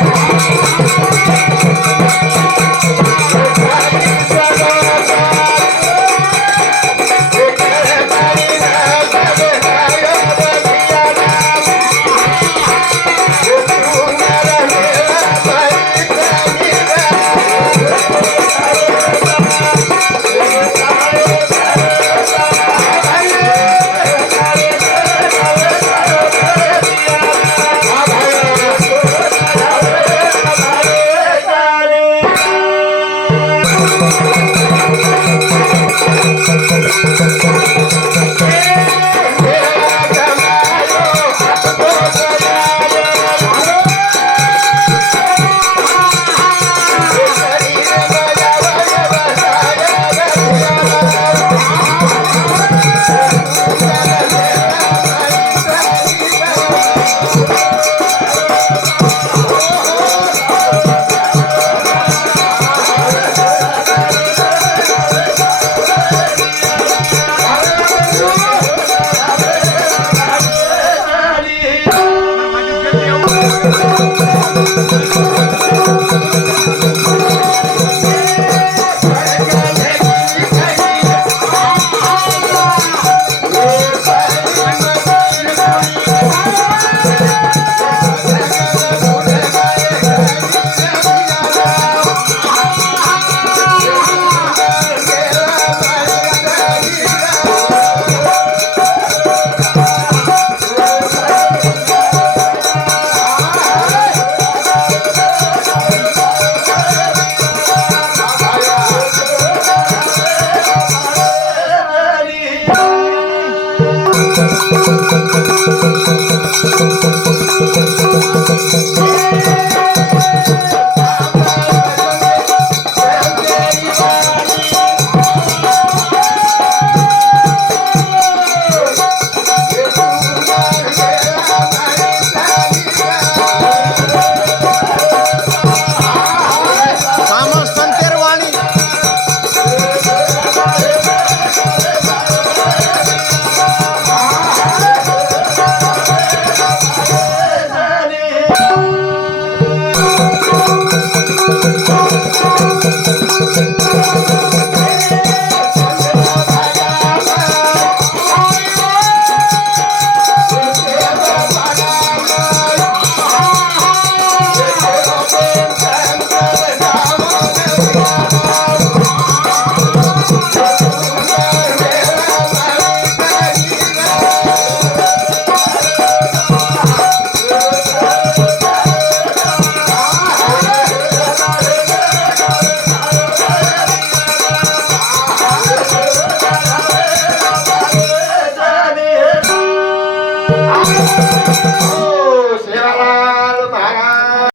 समस्तंतेर